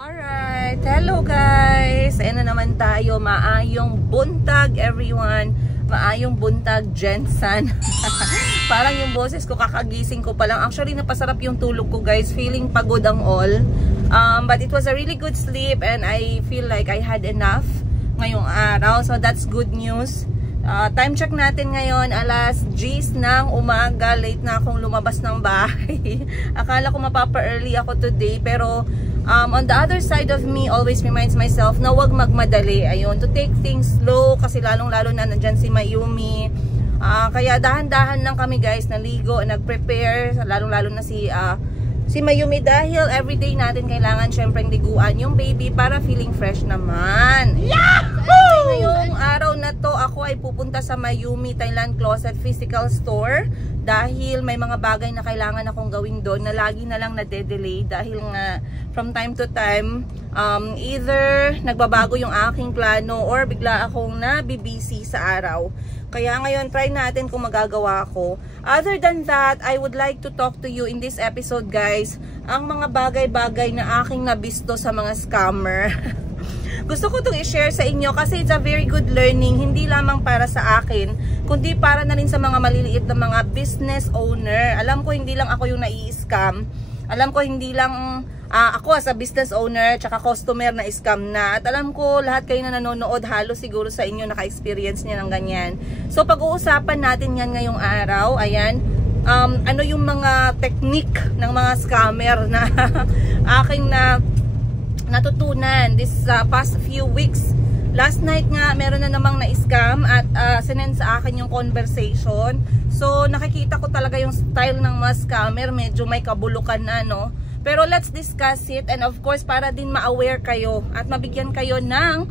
Alright, hello guys! Ayan na naman tayo, maayong buntag everyone, maayong buntag Jensen. Parang yung boses ko kakagising ko pa lang. Actually napasarap yung tulog ko guys, feeling pagod ang all. But it was a really good sleep and I feel like I had enough ngayong araw, so that's good news. Time check natin ngayon, alas 10 ng umaga. Late na akong lumabas ng bahay. Akala ko mapapa-early ako today, pero on the other side of me always reminds myself na wag magmadali. Ayun, to take things slow kasi lalong-lalo na nandyan si Mayumi. Kaya dahan-dahan lang kami guys, naligo, nag-prepare, lalong-lalo na si Mayumi dahil everyday natin kailangan syempre liguan yung baby para feeling fresh naman. Yahoo! Ngayong araw na to, ako ay pupunta sa Mayumi Thailand Closet Physical Store dahil may mga bagay na kailangan akong gawin doon na lagi na lang nade-delay dahil nga from time to time either nagbabago yung aking plano or bigla akong nabibisi sa araw. Kaya ngayon try natin kung magagawa ko. Other than that, I would like to talk to you in this episode guys, ang mga bagay-bagay na aking nabisto sa mga scammer. Gusto ko itong i-share sa inyo kasi it's a very good learning, hindi lamang para sa akin, kundi para na rin sa mga maliliit na mga business owner. Alam ko hindi lang ako yung nai-scam. Alam ko hindi lang ako as a business owner tsaka customer na scam na. At alam ko lahat kayo na nanonood halos siguro sa inyo naka-experience niya ng ganyan. So pag-uusapan natin yan ngayong araw. Ayan, ano yung mga technique ng mga scammer na aking natutunan this past few weeks. Last night nga meron na namang na-scam at sinend sa akin yung conversation. So nakikita ko talaga yung style ng mga scammer, medyo may kabulukan na, no? Pero let's discuss it, and of course para din ma-aware kayo at mabigyan kayo ng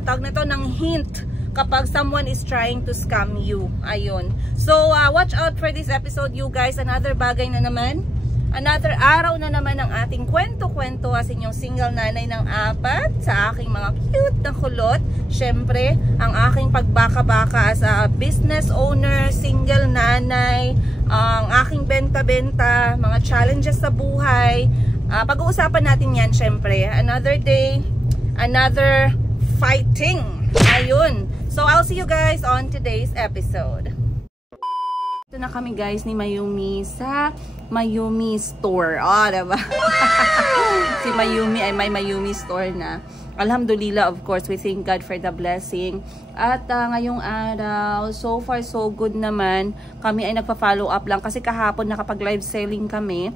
tawag nito ng hint kapag someone is trying to scam you. Ayun. So watch out for this episode you guys. Another bagay na naman, another araw na naman ng ating kwento-kwento as inyong single nanay ng 4 sa aking mga cute na kulot. Syempre, ang aking pagbaka-baka as a business owner, single nanay, ang aking benta-benta, mga challenges sa buhay. Pag-uusapan natin yan syempre. Another day, another fighting. Ayun. So, I'll see you guys on today's episode. Ito na kami guys ni Mayumi sa Mayumi Store. Diba? Si Mayumi ay may Mayumi Store na. Alhamdulillah, of course, we thank God for the blessing. At ngayong araw, so far so good naman. Kami ay nagpa-follow up lang kasi kahapon nakapag-live selling kami.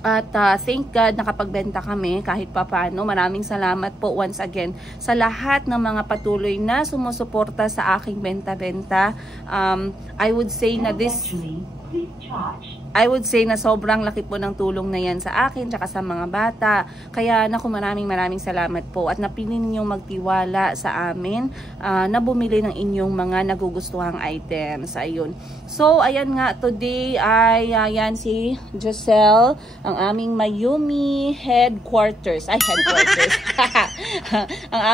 At thank God nakapagbenta kami kahit papaano. Maraming salamat po once again sa lahat ng mga patuloy na sumusuporta sa aking benta-benta. I would say na sobrang laki po ng tulong na yan sa akin tsaka sa mga bata. Kaya naku, maraming salamat po at napili ninyong magtiwala sa amin na bumili ng inyong mga nagugustuhang items. Ayun. So ayan nga, today ay ayan si Giselle, ang aming Mayumi headquarters. Ang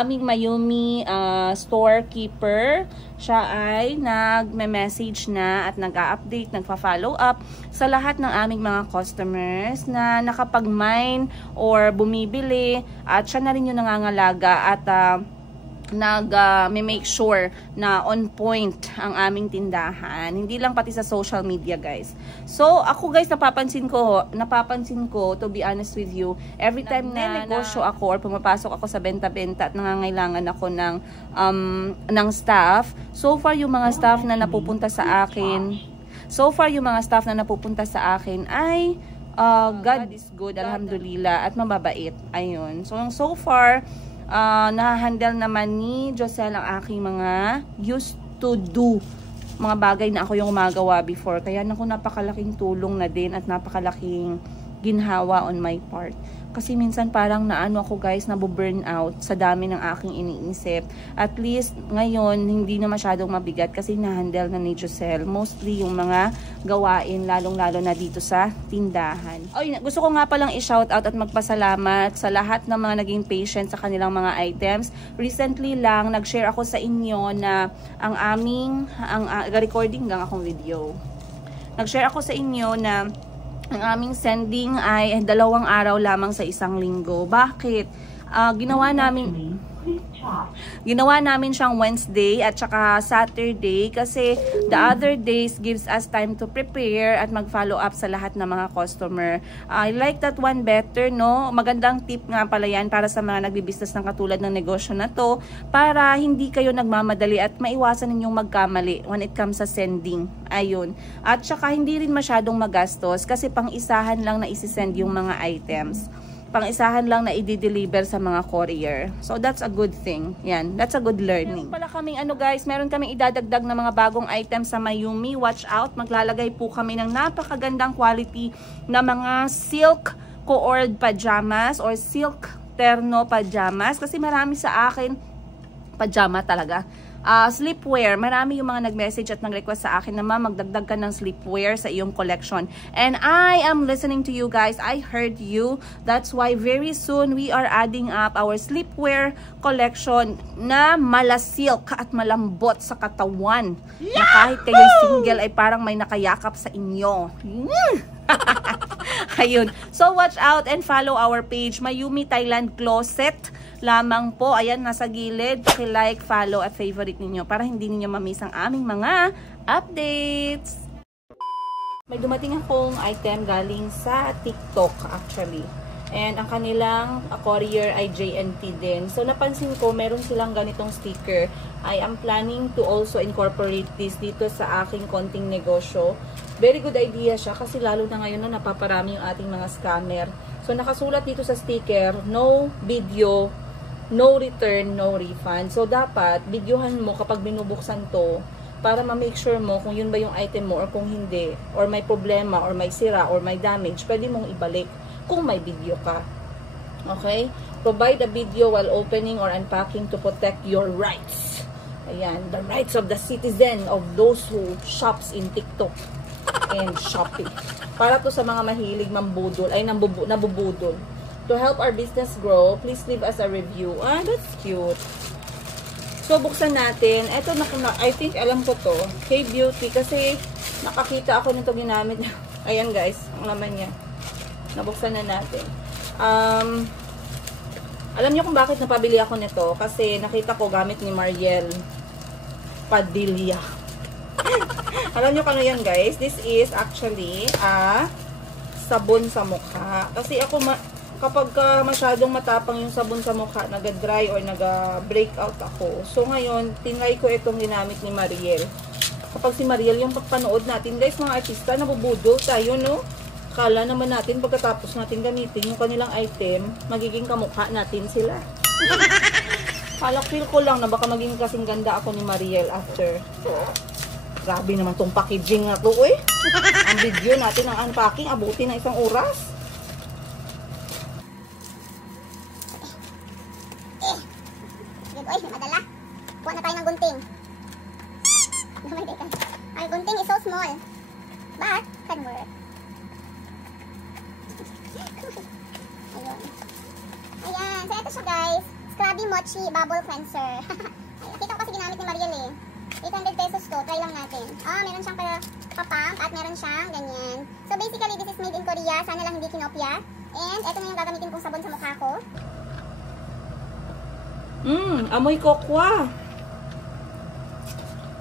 aming Mayumi storekeeper. Siya ay nagme-message na at nag-a-update, nagpa-follow up sa lahat ng aming mga customers na nakapag-mine or bumibili, at siya na rin yung nangangalaga at nag-make sure na on point ang aming tindahan. Hindi lang pati sa social media guys. So ako guys, napapansin ko to be honest with you, every time na negosyo ako or pumapasok ako sa benta-benta at nangangailangan ako ng staff, so far yung mga staff na napupunta sa akin ay God is good, alhamdulillah, at mababait. Ayun. So far na-handle naman ni Giselle ang aking mga used to do, mga bagay na ako yung gumagawa before. Kaya naku, napakalaking tulong na din at napakalaking ginhawa on my part. Kasi minsan parang naano ako guys, nabu-burn out sa dami ng aking iniisip. At least ngayon hindi na masyadong mabigat kasi na-handle na ni Giselle mostly yung mga gawain, lalong-lalo na dito sa tindahan. Gusto ko nga palang i-shoutout at magpasalamat sa lahat ng mga naging patient sa kanilang mga items. Recently lang nag-share ako sa inyo na ang recording lang akong video. Nag-share ako sa inyo na Ang aming sending ay 2 araw lamang sa 1 linggo. Bakit? Ginawa namin siyang Wednesday at saka Saturday kasi the other days gives us time to prepare at mag-follow up sa lahat ng mga customer. I like that one better, no? Magandang tip nga pala yan para sa mga nagbi-business ng katulad ng negosyo na to para hindi kayo nagmamadali at maiwasan ninyong magkamali when it comes sa sending. Ayun. At saka hindi rin masyadong magastos kasi pang-isahan lang na isi-send yung mga items. Pang-isahan lang na i-deliver sa mga courier. So that's a good thing. Yan, that's a good learning. Meron pala kaming guys, meron kaming idadagdag na mga bagong items sa Mayumi. Watch out, maglalagay po kami ng napakagandang quality na mga silk cord pajamas or silk terno pajamas kasi marami sa akin pajama talaga. Sleepwear. Marami yung mga nag-message at nag-request sa akin na magdagdag ka ng sleepwear sa iyong collection. And I am listening to you guys. I heard you. That's why very soon we are adding up our sleepwear collection na malasilk at malambot sa katawan. Na kahit kayo single ay parang may nakayakap sa inyo. Ayun. So watch out and follow our page, Mayumi Thailand Closet lamang po. Ayan, nasa gilid. Paki-like, follow at favorite ninyo para hindi ninyo mamiss ang aming mga updates. May dumating akong item galing sa TikTok actually. And ang kanilang courier ay JNT din. So napansin ko meron silang ganitong sticker. I am planning to also incorporate this dito sa aking konting negosyo. Very good idea siya kasi lalo na ngayon na napaparami yung ating mga scammer. So nakasulat dito sa sticker, no video, no return, no refund. So dapat videohan mo kapag binubuksan to para ma-make sure mo kung yun ba yung item mo or kung hindi, or may problema or may sira or may damage, pwede mong ibalik kung may video ka. Okay? Provide a video while opening or unpacking to protect your rights. Ayan, the rights of the citizen of those who shops in TikTok and Shopee. Para to sa mga mahilig mambudol, ay nabubudol. To help our business grow, please leave us a review. Ah, that's cute. So, buksan natin. Ito, I think alam ko to. K-Beauty. Kasi, nakakita ako nito ginamit. Ayan guys, ang laman niya. Nabuksan na natin. Alam niyo kung bakit napabili ako nito? Kasi, nakita ko gamit ni Mariel Padilla. Alam niyo kung ano yan guys? This is actually sabon sa mukha. Kasi ako, kapag masyadong matapang yung sabon sa mukha, nag-dry or nag-breakout ako. So, ngayon, tinry ko itong ginamit ni Mariel. Kapag si Mariel, yung pagpanood natin, guys, mga artista, nabubudol tayo, no? Kala naman natin, pagkatapos natin gamitin yung kanilang item, magiging kamukha natin sila. Feel ko lang na baka maging kasing ganda ako ni Mariel after. Grabe naman tong packaging na to, eh. Ang video natin, ang unpacking, abuti na 1 oras. Uy, madala. Kuha na tayo ng gunting. Our gunting is so small. But, can work. Ayun. Ayan. So, ito siya guys. Scrubby Mochi Bubble Cleanser. Nakita ko kasi ginamit ni Mariel eh. 800 pesos to. Try lang natin. Meron siyang papump at meron siyang ganyan. So, basically, this is made in Korea. Sana lang hindi kinopya. And, ito na yung gagamitin kong sabon sa mukha ko. Amoy kokwa.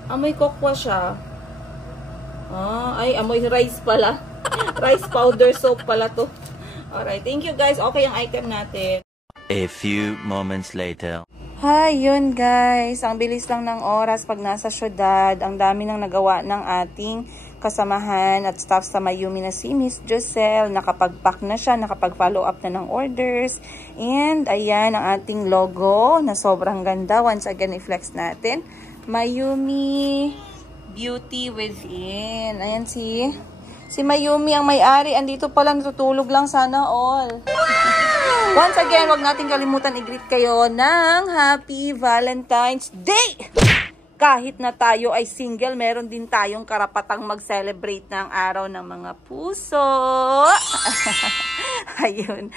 Amoy kokwa siya. Ay, amoy rice pala. Rice powder soap pala to. Alright, thank you guys. Okay yung item natin. A few moments later. Hi, yun guys. Ang bilis lang ng oras pag nasa syudad. Ang dami nang nagawa ng ating kasamahan at staff sa Mayumi na si Miss Joselle. Nakapag-pack na siya, nakapag-follow up na ng orders. And ayan ang ating logo na sobrang ganda. Once again, i-flex natin. Mayumi Beauty Within. Ayan si Mayumi ang may-ari. Andito pala, natutulog lang sana all. Once again, wag natin kalimutan i-greet kayo ng Happy Valentine's Day! kahit na tayo ay single, meron din tayong karapatang mag-celebrate ng araw ng mga puso. Ayun.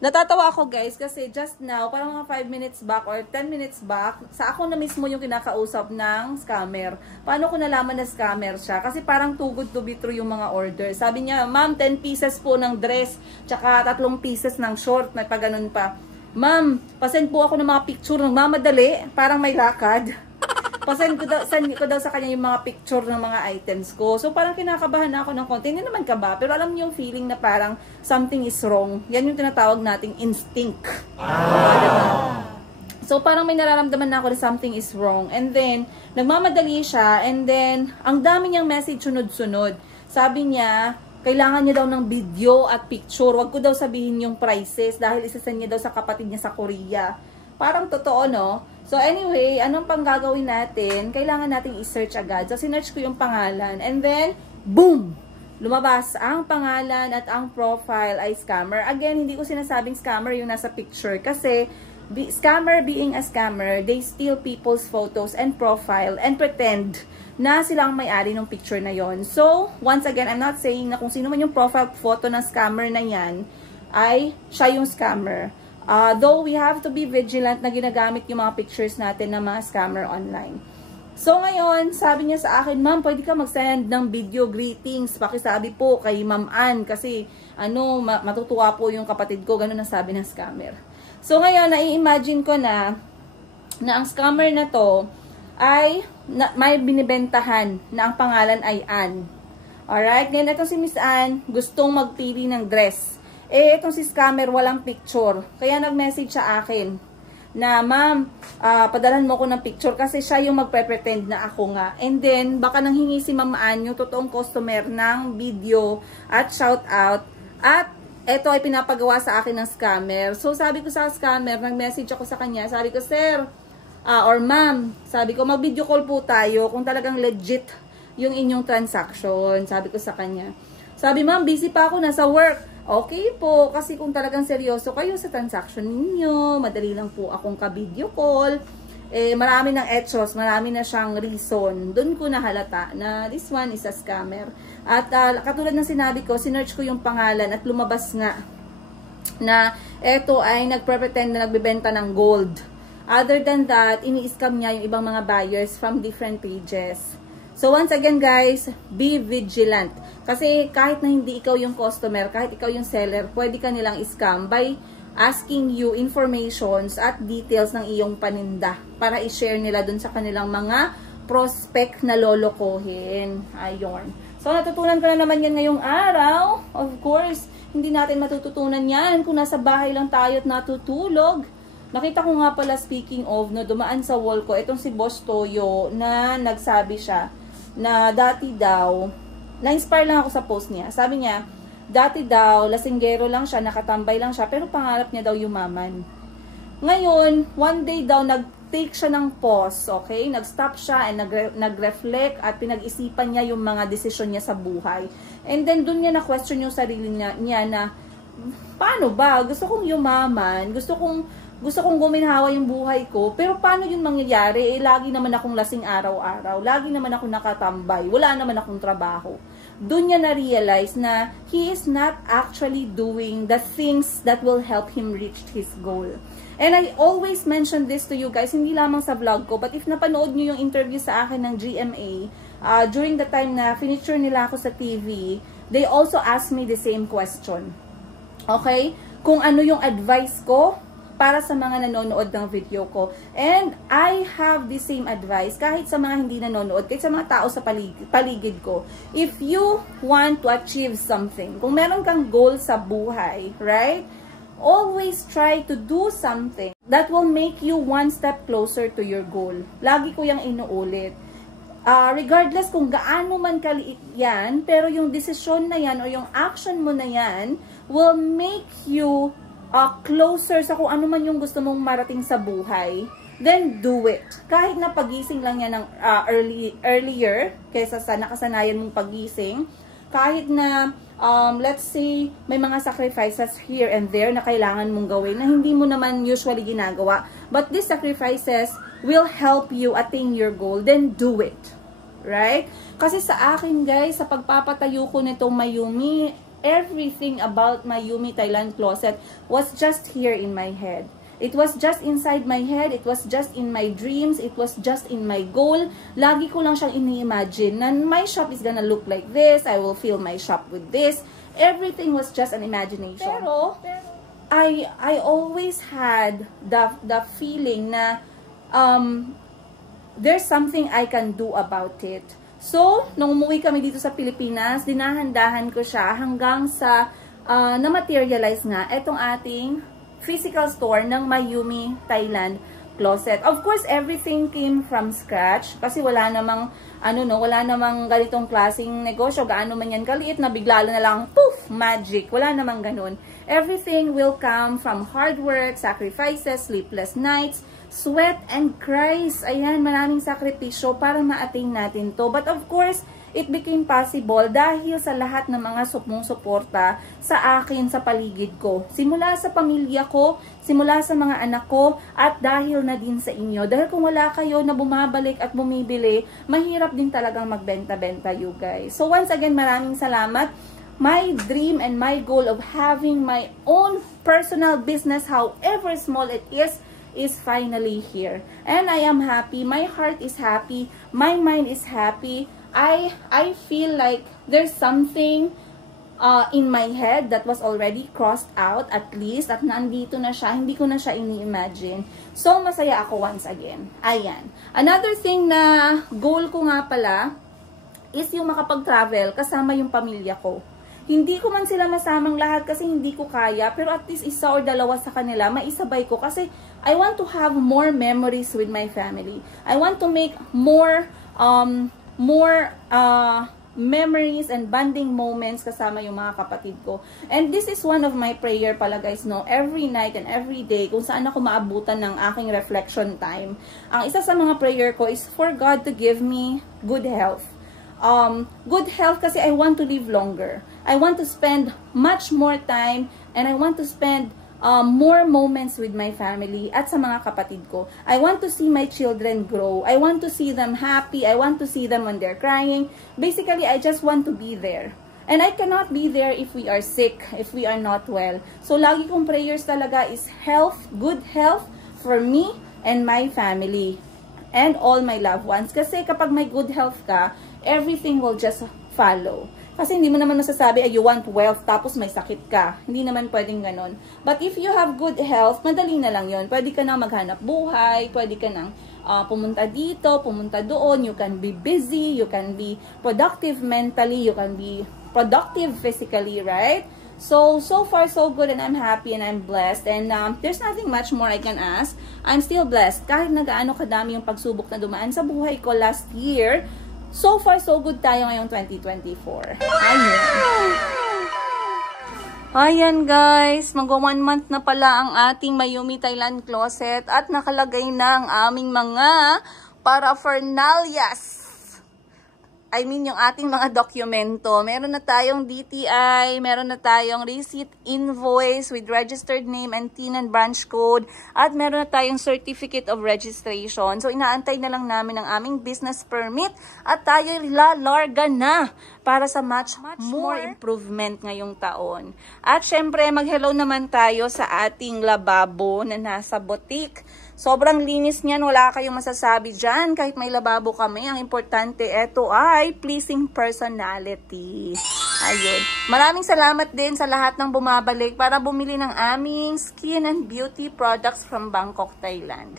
Natatawa ako guys kasi just now, parang mga 5 minutes back or 10 minutes back, sa ako na mismo yung kinakausap ng scammer. Paano ko nalaman na scammer siya? Kasi parang too good to be true yung mga order. Sabi niya, ma'am, 10 pieces po ng dress, tsaka 3 pieces ng short, may pa ganun pa. Ma'am, pasend po ako ng mga picture ng mamadali, parang may lakad. Pasend ko daw sa kanya yung mga picture ng mga items ko. So parang kinakabahan na ako ng konti. Hindi naman kaba, pero alam niyo yung feeling na parang something is wrong. Yan yung tinatawag nating instinct. So parang may nararamdaman na ako na something is wrong. And then, nagmamadali siya. And then, ang dami niyang message sunod-sunod. Sabi niya, kailangan niya daw ng video at picture. Wag ko daw sabihin yung prices dahil isasend niya daw sa kapatid niya sa Korea. Parang totoo, no? So anyway, anong pang gagawin natin? Kailangan nating i-search agad. So sinearch ko yung pangalan. And then, boom! Lumabas ang pangalan at ang profile ay scammer. Again, hindi ko sinasabing scammer yung nasa picture. Kasi, scammer being a scammer, they steal people's photos and profile and pretend na sila ang may-ari ng picture na yon. So, once again, I'm not saying na kung sino man yung profile photo ng scammer na yan, ay siya yung scammer. Though we have to be vigilant na ginagamit yung mga pictures natin ng mga scammer online. So ngayon, sabi niya sa akin, ma'am, pwede ka mag-send ng video greetings. Pakisabi po kay Ma'am Ann kasi matutuwa po yung kapatid ko. Ganun ang sabi ng scammer. So ngayon, nai-imagine ko na ang scammer na to ay may binibentahan na ang pangalan ay Ann. Alright? Ngayon, ito si Miss Ann, gustong magpili ng dress. Itong si scammer, walang picture. Kaya nag-message sa akin na, ma'am, padalhan mo ko ng picture kasi siya yung magpe-pretend na ako nga. And then, baka nanghingi si Ma'am Ann, yung totoong customer ng video at shout out. At ito ay pinapagawa sa akin ng scammer. So, sabi ko sa scammer, nag-message ako sa kanya. Sabi ko, sir, or ma'am, sabi ko, mag-video call po tayo kung talagang legit yung inyong transaction. Sabi ko sa kanya. Sabi, ma'am, busy pa ako, nasa work. Okay po, kasi kung talagang seryoso kayo sa transaction ninyo, madali lang po akong ka-video call. Marami ng etchos, marami na siyang reason. Doon ko nahalata na this one is a scammer. At katulad ng sinabi ko, sinearch ko yung pangalan at lumabas nga na eto ay nagpre-pretend na nagbebenta ng gold. Other than that, ini-scam niya yung ibang mga buyers from different pages. So once again guys, be vigilant. Kasi kahit na hindi ikaw yung customer, kahit ikaw yung seller, pwede ka nilang scam by asking you informations at details ng iyong paninda para i-share nila dun sa kanilang mga prospect na lolokohin. Ayun. So natutunan ko na naman yan ngayong araw. Of course, hindi natin matututunan yan kung nasa bahay lang tayo at natutulog. Nakita ko nga pala, speaking of, no, dumaan sa wall ko, itong si Boss Toyo na nagsabi siya na dati daw, na-inspire lang ako sa post niya. Sabi niya, dati daw, lasinggero lang siya, nakatambay lang siya, pero pangarap niya daw yumaman. Ngayon, one day daw, nag-take siya ng pause, okay? Nag-stop siya and nag-reflect at pinag-isipan niya yung mga desisyon niya sa buhay. And then, dun niya na-question yung sarili niya na, paano ba? Gusto kong yumaman, gusto kong guminhawa yung buhay ko, pero paano yun mangyayari? Lagi naman akong lasing araw-araw, lagi naman akong nakatambay, wala naman akong trabaho. Doon niya na-realize na he is not actually doing the things that will help him reach his goal. And I always mention this to you guys, hindi lamang sa vlog ko, but if napanood niyo yung interview sa akin ng GMA, during the time na feature nila ako sa TV, they also asked me the same question. Okay? Kung ano yung advice ko para sa mga nanonood ng video ko. And I have the same advice kahit sa mga hindi nanonood, kahit sa mga tao sa paligid ko. If you want to achieve something, kung meron kang goal sa buhay, right? Always try to do something that will make you one step closer to your goal. Lagi ko yung inuulit. Regardless kung gaano man kaliit yan, pero yung desisyon na yan o yung action mo na yan will make you closer sa kung ano man yung gusto mong marating sa buhay, then do it. Kahit na pagising lang yan ng earlier kaysa sa nakasanayan mong pagising, kahit na let's say, may mga sacrifices here and there na kailangan mong gawin na hindi mo naman usually ginagawa. But these sacrifices will help you attain your goal. Then do it. Right? Kasi sa akin, guys, sa pagpapatayo ko nitong Mayumi, everything about Mayumi Thailand Closet was just here in my head. It was just inside my head. It was just in my dreams. It was just in my goal. Lagi ko lang siyang ini-imagine na my shop is gonna look like this. I will fill my shop with this. Everything was just an imagination. Pero I always had the feeling na there's something I can do about it. So, nung umuwi kami dito sa Pilipinas, dinahandahan ko siya hanggang sa na-materialize nga etong ating physical store ng Mayumi Thailand Closet. Of course, everything came from scratch kasi wala namang wala namang ganitong klaseng negosyo, gaano man yan kaliit na bigla na lang poof, magic. Wala namang ganun. Everything will come from hard work, sacrifices, sleepless nights, sweat and cries. Ayan, maraming sakripisyo para ma-attain natin to. But of course, it became possible dahil sa lahat ng mga suporta sa akin sa paligid ko. Simula sa pamilya ko, simula sa mga anak ko, at dahil na din sa inyo. Dahil kung wala kayo na bumabalik at bumibili, mahirap din talagang magbenta-benta, you guys. So once again, maraming salamat. My dream and my goal of having my own personal business, however small it is finally here. And I am happy. My heart is happy. My mind is happy. I feel like there's something in my head that was already crossed out at least, at nandito na siya, hindi ko na siya ini-imagine. So, masaya ako once again. Ayan. Another thing na goal ko nga pala is yung makapag-travel kasama yung pamilya ko. Hindi ko man sila masamang lahat kasi hindi ko kaya, pero at least isa or dalawa sa kanila, maisabay ko kasi I want to have more memories with my family. I want to make more memories and bonding moments kasama yung mga kapatid ko. And this is one of my prayer pala, guys, no? Every night and every day, kung saan ako maabutan ng aking reflection time, ang isa sa mga prayer ko is for God to give me good health. Good health kasi I want to live longer. I want to spend much more time and I want to spend more moments with my family at sa mga kapatid ko. I want to see my children grow. I want to see them happy. I want to see them when they're crying. Basically, I just want to be there. And I cannot be there if we are sick, if we are not well. So, lagi kong prayers talaga is health, good health for me and my family and all my loved ones. Kasi kapag may good health ka, everything will just follow. Kasi hindi mo naman masasabi, you want wealth, tapos may sakit ka. Hindi naman pwedeng ganon. But if you have good health, madali na lang yon. Pwede ka nang maghanap buhay, pwede ka nang pumunta dito, pumunta doon. You can be busy, you can be productive mentally, you can be productive physically, right? So far, so good, and I'm happy, and I'm blessed. And there's nothing much more I can ask. I'm still blessed. Kahit nagaano kadami yung pagsubok na dumaan sa buhay ko last year, so far, so good tayo ngayong 2024. Ayan guys, mag-1 month na pala ang ating Mayumi Thailand Closet at nakalagay na ang aming mga paraphernalias. I mean, yung ating mga dokumento. Meron na tayong DTI, meron na tayong receipt invoice with registered name and TIN and branch code, at meron na tayong certificate of registration. So, inaantay na lang namin ang aming business permit at tayo lalarga na para sa much more improvement ngayong taon. At syempre, mag-hello naman tayo sa ating lababo na nasa boutique. Sobrang linis niyan, wala kayong masasabi dyan. Kahit may lababo kami, ang importante, eto ay pleasing personality. Ayun. Maraming salamat din sa lahat ng bumabalik para bumili ng aming skin and beauty products from Bangkok, Thailand.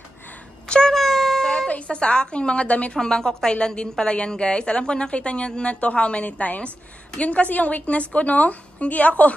Tcharam! So, ito, isa sa aking mga damit from Bangkok, Thailand din pala yan, guys. Alam ko, nakita nyo na to how many times. Yun kasi yung weakness ko, no? Hindi ako,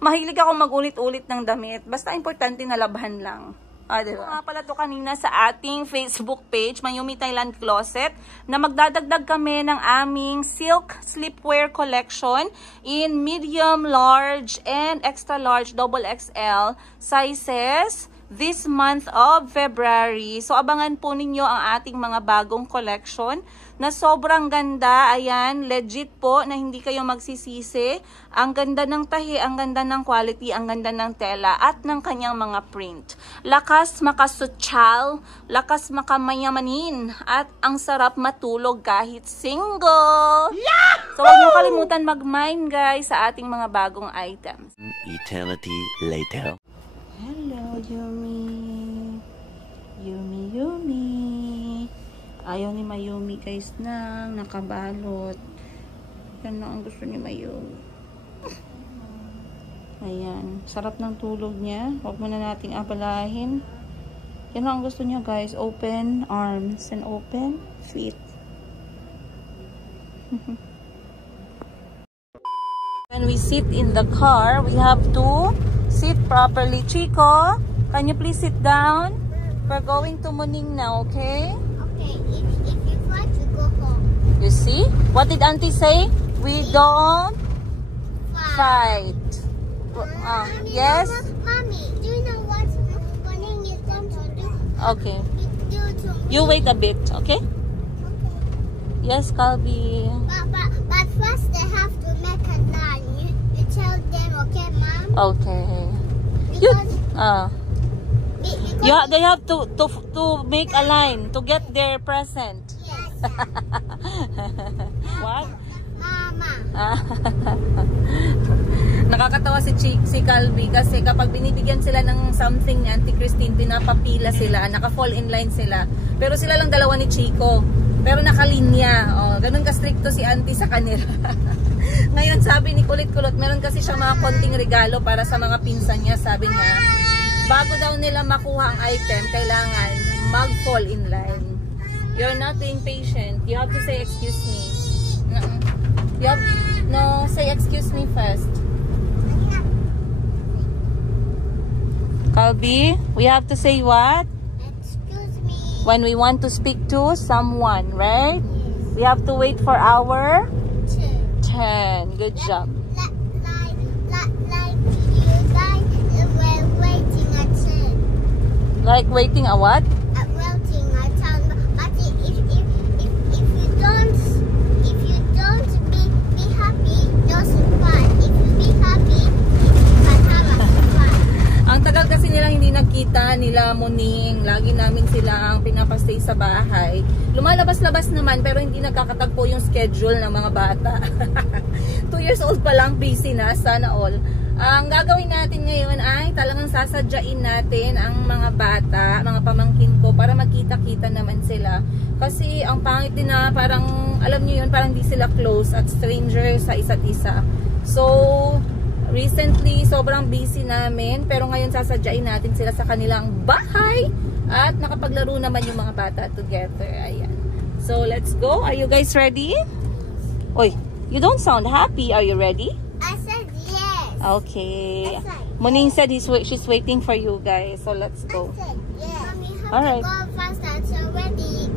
mahilig ako magulit-ulit ng damit. Basta importante na labhan lang. Diba? Nga pala to kanina sa ating Facebook page, Mayumi Thailand Closet, na magdadagdag kami ng aming silk sleepwear collection in medium, large, and extra large, double XL sizes this month of February. So, abangan po ninyo ang ating mga bagong collection na sobrang ganda. Ayan, legit po na hindi kayo magsisisi. Ang ganda ng tahi, ang ganda ng quality, ang ganda ng tela at ng kanyang mga print. Lakas makasutsal, lakas makamayamanin, at ang sarap matulog kahit single. Yeah! So, huwag niyo kalimutan mag-mine guys sa ating mga bagong items. Eternity later. Hello, Yumi. Yumi. Ayaw ni Mayumi guys na nakabalot. Yan na ang gusto ni Mayumi. Ayan. Sarap ng tulog niya. Huwag mo na nating abalahin. Yan ang gusto niya guys. Open arms and open feet. When we sit in the car, we have to sit properly. Chico, can you please sit down? We're going to Muning now, okay? Okay, if you want to go home. You see? What did Auntie say? We don't fight. Yes? Mommy, do you know what Muning is going to do? Okay. You wait a bit, okay? Yes, Kalbi. But first they have to make a line. You tell them, okay, Mom? Okay. They have to make a line to get their present. Yes. What? Mama. Nakakatawa si Calvi kasi kapag binibigyan sila ng something ni Auntie Christine, pinapapila sila, naka-fall in line sila. Pero sila lang dalawa ni Chico. Pero nakalinya. Oh, ganun ka-stricto si Auntie sa kanila. Ngayon sabi ni Kulit-Kulot, meron kasi siya mga konting regalo para sa mga pinsan niya. Sabi niya, bago daw nila makuha ang item, kailangan mag-fall in line. You're not being patient. You have to say excuse me. Say excuse me first. Kalbi, we have to say what? Excuse me. When we want to speak to someone, right? Yes. We have to wait for our 10. Good job. Like you were waiting at 10. Like waiting a what? Waiting at 10. But if you don't be happy, just fight. If you be happy, you can have a fight. Ang tagal kasi nilang hindi nagkita nila Muning. Lagi namin silang pinapastay sa bahay. Lumalabas-labas naman pero hindi nagkakatagpo yung schedule ng mga bata. 2 years old pa lang, busy na. Sana all. Ang gagawin natin ngayon ay talagang sasadyain natin ang mga bata, mga pamangkin ko para magkita-kita naman sila. Kasi ang pangit din na parang, alam niyo yun, parang di sila close at stranger sa isa't isa. So, recently, sobrang busy namin. Pero ngayon sasadyain natin sila sa kanilang bahay. At nakapaglaro naman yung mga bata together. Ayan. So, let's go. Are you guys ready? Oy, you don't sound happy. Are you ready? I said yes. Okay. I said yes. Muning said she's waiting for you guys. So, let's go. I said yes. Mommy, have Alright. to go fast and so ready.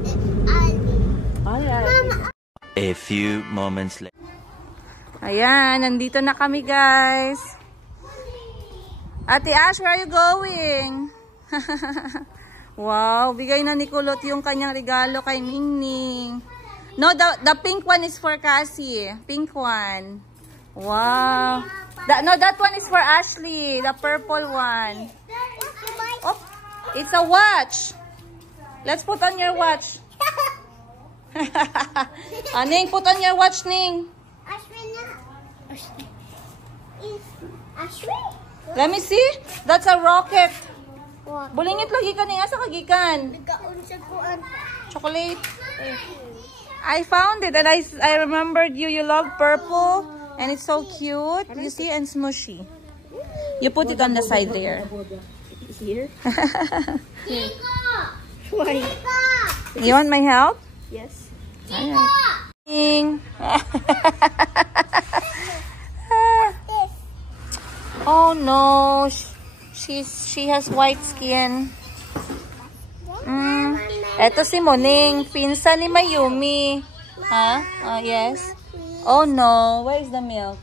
I'll be. Alright. Mama. A few moments later. Ayan, nandito na kami guys. Ate Ash, where are you going? Wow, bigay na ni Kulot yung kanyang regalo kay Ningning. No, the pink one is for Cassie. Pink one. Wow. That one is for Ashley. The purple one. Oh, it's a watch. Let's put on your watch. Ning, put on your watch, Ning. Ashwin? Let me see. That's a rocket. Bulingit lagi ka niya sa kagikan. Chocolate. I found it and I remembered you. You love purple and it's so cute. You see, and smushy. You put it on the side there. Here? Why? You want my help? Yes. Alright. Oh no, she has white skin. Eto si Muning, pinsan ni Mayumi. Huh? Yes. Oh no, where is the milk?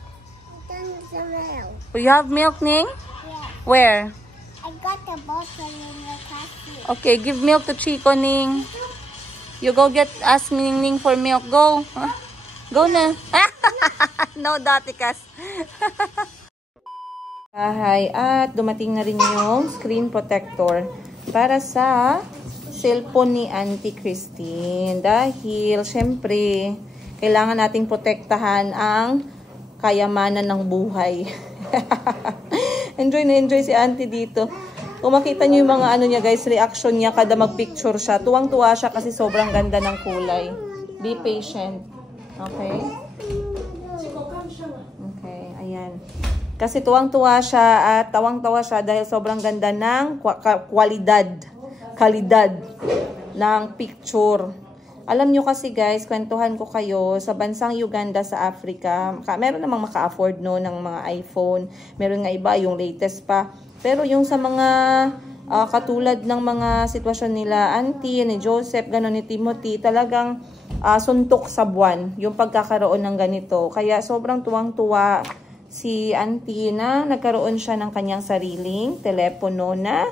You have milk, Ning? Yeah. Where? I got the bottle in your casket. Okay, give milk to Chico, Ning. You go ask Ning Ning for milk. Go. Huh? Go na. No, Datikas. Hi, at dumating na rin yung screen protector para sa cellphone ni Auntie Christine. Dahil, syempre, kailangan nating protektahan ang kayamanan ng buhay. Enjoy na enjoy si Auntie dito. Kung makita niyo yung mga ano niya guys, reaction niya kada mag-picture siya. Tuwang-tuwa siya kasi sobrang ganda ng kulay. Be patient. Okay? Okay, ayan. Kasi tuwang-tuwa siya at tawang-tawa siya dahil sobrang ganda ng kalidad ng picture. Alam nyo kasi guys, kwentuhan ko kayo, sa bansang Uganda sa Africa, meron namang maka-afford no ng mga iPhone. Meron nga iba yung latest pa. Pero yung sa mga katulad ng mga sitwasyon nila, Auntie, ni Joseph, gano'n ni Timothy, talagang suntok sa buwan yung pagkakaroon ng ganito. Kaya sobrang tuwang-tuwa si Auntie na nagkaroon siya ng kanyang sariling telepono na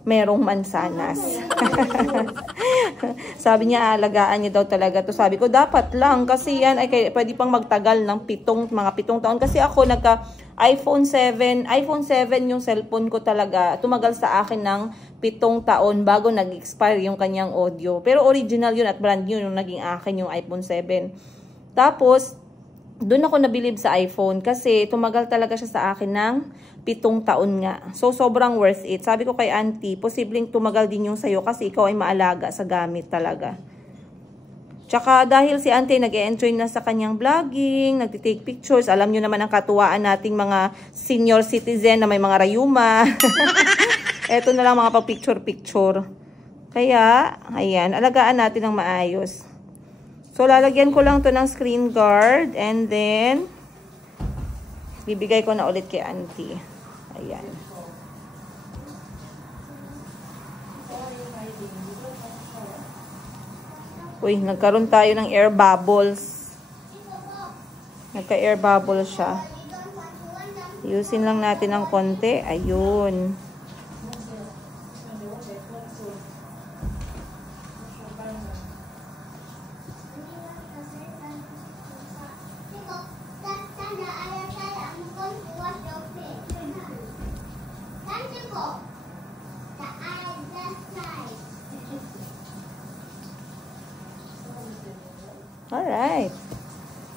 merong mansanas. Sabi niya, alagaan niya daw talaga to. Sabi ko, dapat lang kasi yan ay pwede pang magtagal ng mga 7 taon. Kasi ako iPhone 7 yung cellphone ko talaga. Tumagal sa akin ng 7 taon bago nag-expire yung kanyang audio. Pero original yun at brand new yung naging akin yung iPhone 7. Tapos, doon ako nabilib sa iPhone kasi tumagal talaga siya sa akin ng 7 taon nga. So, sobrang worth it. Sabi ko kay Auntie, posibleng tumagal din yung sayo kasi ikaw ay maalaga sa gamit talaga. Tsaka dahil si Auntie nag-e-enjoy na sa kanyang vlogging, nagtitake pictures, alam nyo naman ang katuwaan nating mga senior citizen na may mga rayuma. Eto na lang mga pag-picture-picture. Kaya, ayan, alagaan natin ng maayos. So, lalagyan ko lang to ng screen guard and then bibigay ko na ulit kay Auntie. Ayan. Uy, nagkaroon tayo ng air bubbles. Nagka-air bubble siya. Ayusin lang natin ng konti. Ayun. Alright.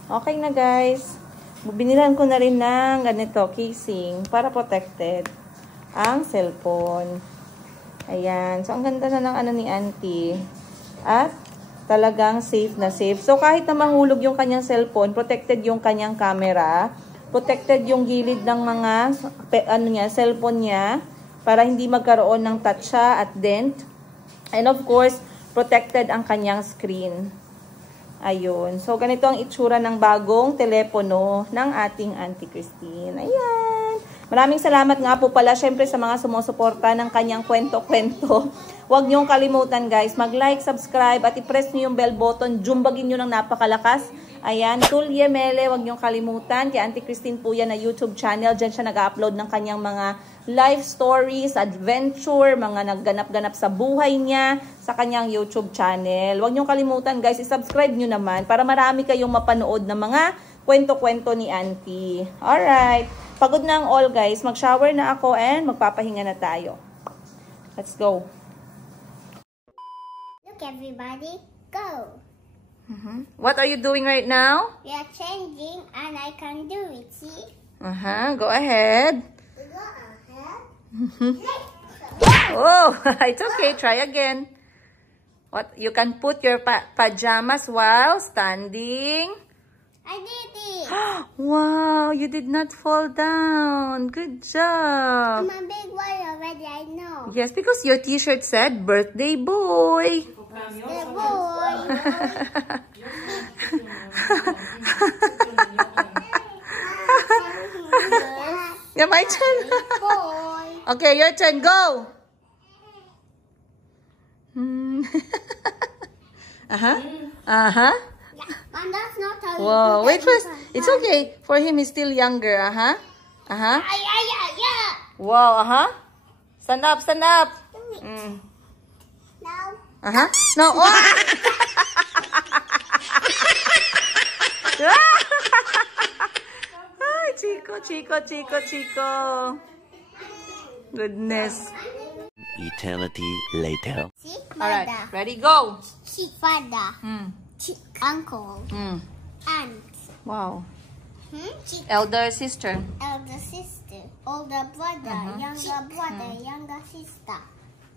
Okay na guys. Binilan ko na rin ng ganito, casing, para protected ang cellphone. Ayan. So, ang ganda na ng ano ni Auntie. At talagang safe na safe. So, kahit na mahulog yung kanyang cellphone, protected yung kanyang camera, protected yung gilid ng mga cellphone niya para hindi magkaroon ng tatsa at dent. And of course, protected ang kanyang screen. Ayun. So, ganito ang itsura ng bagong telepono ng ating Auntie Christine. Ayan. Maraming salamat nga po pala syempre sa mga sumusuporta ng kanyang kwento-kwento. Huwag niyong kalimutan guys, mag-like, subscribe at i-press niyo yung bell button. Jumbagin niyo ng napakalakas. Ayan. Tulye Mele, huwag niyong kalimutan. Kay Auntie Christine po yan na YouTube channel. Diyan siya nag-upload ng kanyang mga life stories, adventure, mga nagganap-ganap sa buhay niya sa kanyang YouTube channel. Huwag niyong kalimutan guys, i-subscribe niyo naman para marami kayong mapanood ng mga kwento-kwento ni Auntie. Alright. Pagod na ang all guys. Mag-shower na ako and magpapahinga na tayo. Let's go. Look everybody, go! What are you doing right now? We are changing and I can do it, see? Go ahead. Go ahead. Oh, it's okay. Try again. What? You can put your pajamas while standing. I did it! Wow, you did not fall down. Good job. I'm a big boy already, I know. Yes, because your t-shirt said birthday boy. The boy. Yeah, my turn. Boy. Okay, your turn. Go. Yeah, and that's not how you Wow, put wait it first. in It's front. okay. For him, he's still younger. Yeah. Wow, Stand up, stand up. No. Uh-huh. No. Oh! Ay, Chico, Chico, Chico, Chico. Goodness. Eternity later. See? Alright, Mother. ready, go. Father. Mm. Uncle. Mm. Aunt. Wow. Hmm? Elder sister. Elder sister. Older brother. Younger brother. Younger sister.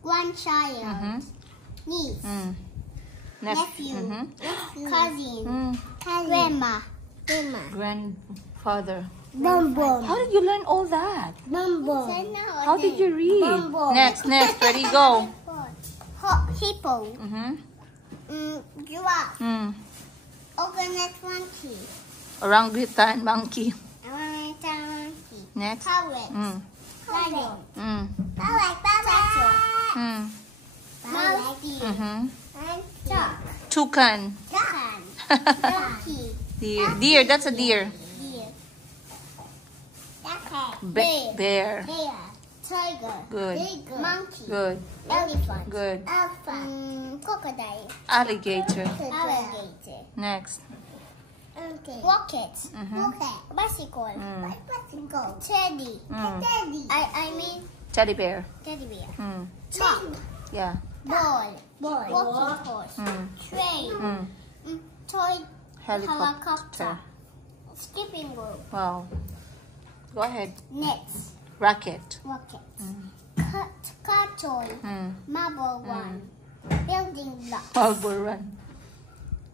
Grandchild. Niece. Mm. Nephew. Cousin. Mm. Grandma. Grandfather. Bumbo. How did you learn all that? Bumbo. How did you read? Bumbo. Next, ready, go. Hippo. Giraffe. Mm. Ogonek monkey. Orangutan, monkey. Orangutan monkey. Next. Parrot. Mm. Lion. Mm. Turtle. Mm. Monkey. And duck. Toucan. Duck. Donkey. Deer, that's a deer. Deer. Duck. Bear. Bear. Tiger. Good. Monkey. Good. Elephant. Good. Elephant. Crocodile. Alligator. Alligator. Next. Rocket. Bicycle. Bicycle. Teddy. Teddy. I mean Teddy bear. teddy bear. Mm. Truck. Yeah. Ball. Walking horse. Mm. Train. Mm. Toy Helicopter. Skipping rope. Wow. Go ahead. Nets. Racket. Rocket. Car toy. Mm. Marble one. Building block. Marble run.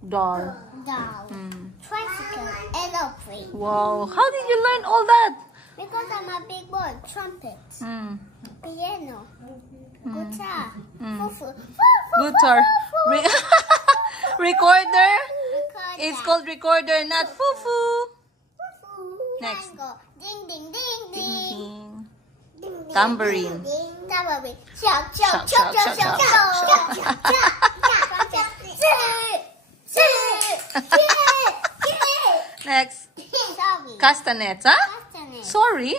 Doll. Doll. Mm. Tricycle. Aeroplane. Wow. How did you learn all that? Because I'm a big boy. Trumpet. Mm. Piano. Guitar. Mm. Fufu. Guitar. Recorder. Recorder. It's called recorder, not fufu. Next. Tango. Ding ding ding Ding, ding. ding. Tambourine. Tambourine. Shout Shout, shout shout, shout shout, shout shout, shout. Next. Sorry. Castanets, huh? Castanet. Sorry.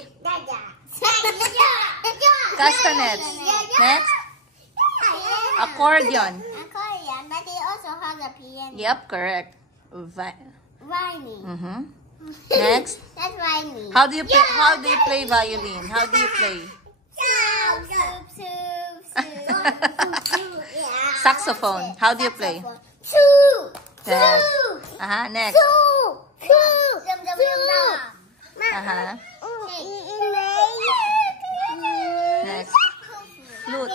Castanets. Next. Accordion. Accordion, but they also have a piano. Yep, correct. Rhyming. Next. That's rhyming. How do you play? How do you play violin? How do you play? Saxophone. How do you play? Yes. Next. Next. Flute.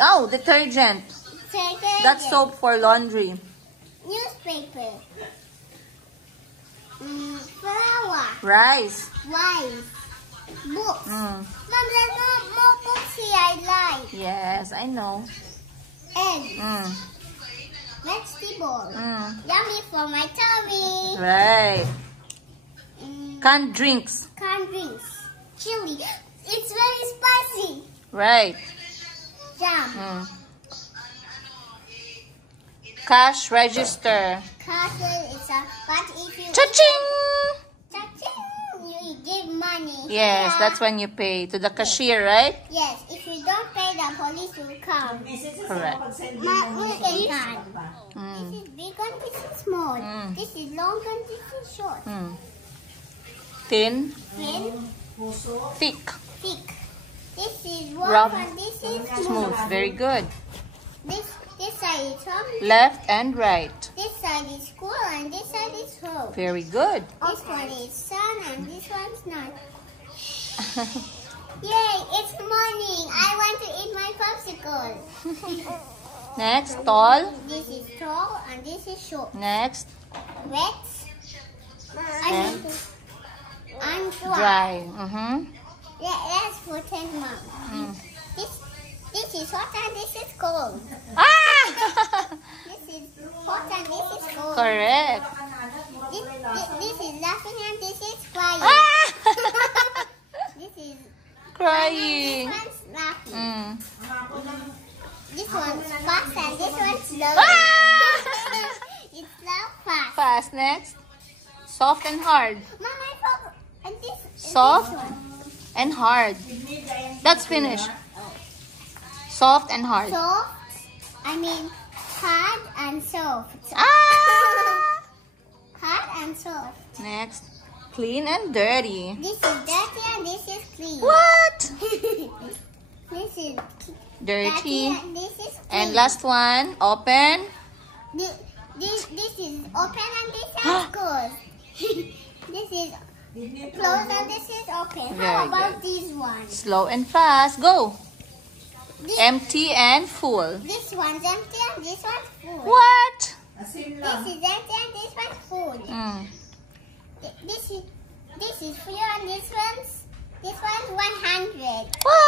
Oh, detergent. That's soap for laundry. Newspaper. Flower. Rice. Rice. Books. Mm. Mom, there's no more books here I like. Yes, I know. Eggs. Mm. Vegetable. Mm. Yummy for my tummy. Right. Canned drinks. Canned drinks. Chili. It's very spicy. Right. Jam. Mm. Cash register. Castle is a, but if you Cha-ching! you give money. Yes, that's when you pay to the cashier, right? Yes, if you don't pay, the police will come. Correct. This Mm. is big and this is small. Mm. This is long and this is short. Mm. Thin, Thin, thick, thick. This is Rough, rough and this is smooth. Very good. This side is home. Left and right. This side is school and this side is home. Very good. This one is sun and this one's not. Yay, it's morning. I want to eat my popsicle. Next, tall. This is tall and this is short. Next, Wet and dry. dry. Mm-hmm. Let's pretend, Mom. This is hot and this is cold. Ah! This is hot and this is cold. Correct. This is laughing and this is crying. Ah! This is Crying. This one's laughing. Mm. This one's fast and this one's slow. Ah! It's slow fast. Fast. Next, soft and hard. Mom, I forgot. And this. Soft? And this one. And hard. That's finished. Soft and hard. Soft. I mean hard and soft. Ah! Hard and soft. Next. Clean and dirty. This is dirty and this is clean. What? This is Dirty. and this is clean. And last one. Open. This is open and this is closed. This is closed and this is open. Very How about good. these ones? Slow and fast. Go. This, Empty and full. this one's empty and this one's full. What? This is empty and this one's full. Mm. This is full and this one's 100. What?